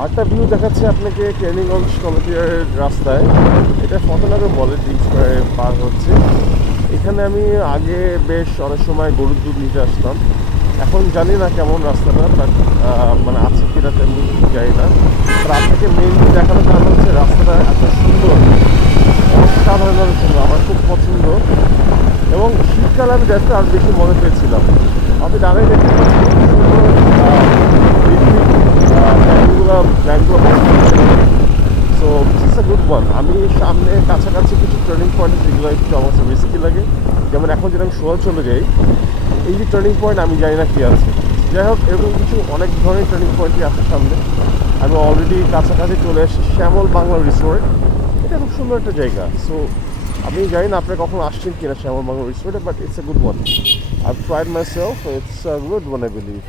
আরেকটা ভিউ দেখাচ্ছে আপনাকে কেরানীগঞ্জ কলেজের রাস্তায়। এটা ফতেনগর মলের দিক পার হচ্ছে। এখানে আমি আগে বেশ অনেক সময় গরুর দুধ নিতে আসতাম। এখন জানি না কেমন রাস্তাটা, বাট মানে আছে কিনা তেমনি জানি না। আর আপনাকে মেইনলি দেখানোর কারণ হচ্ছে রাস্তাটা এত সুন্দর, অসাধারণভাবে সুন্দর, আমার খুব পছন্দ। এবং শীতকালে আমি দেখতে আরও বেশি মজা পেয়েছিলাম। আপনি ডানে দেখতে পাচ্ছেন খুব সুন্দর ব্যাংকগুলো ব্যাংকগুলো। So this is a good one. আমি সামনে কাছাকাছি কিছু টার্নিং পয়েন্ট যেগুলো একটু আমার কাছে রিস্কি লাগে, যেমন এখন যদি আমি সোয়াল চলে যাই, এই যে টার্নিং পয়েন্ট আমি জানি না কী আছে। যাই হোক, এরকম কিছু অনেক ধরনের টার্নিং পয়েন্টই আছে সামনে। আমি অলরেডি কাছাকাছি চলে এসেছি শ্যামল বাংলা রিসোর্ট। এটা খুব সুন্দর একটা জায়গা। সো আমি জানি না আপনি কখন আসছেন কিনা শ্যামল বাংলা রিসোর্টে, but it's a good one. I tried my self, it's a good one I believe.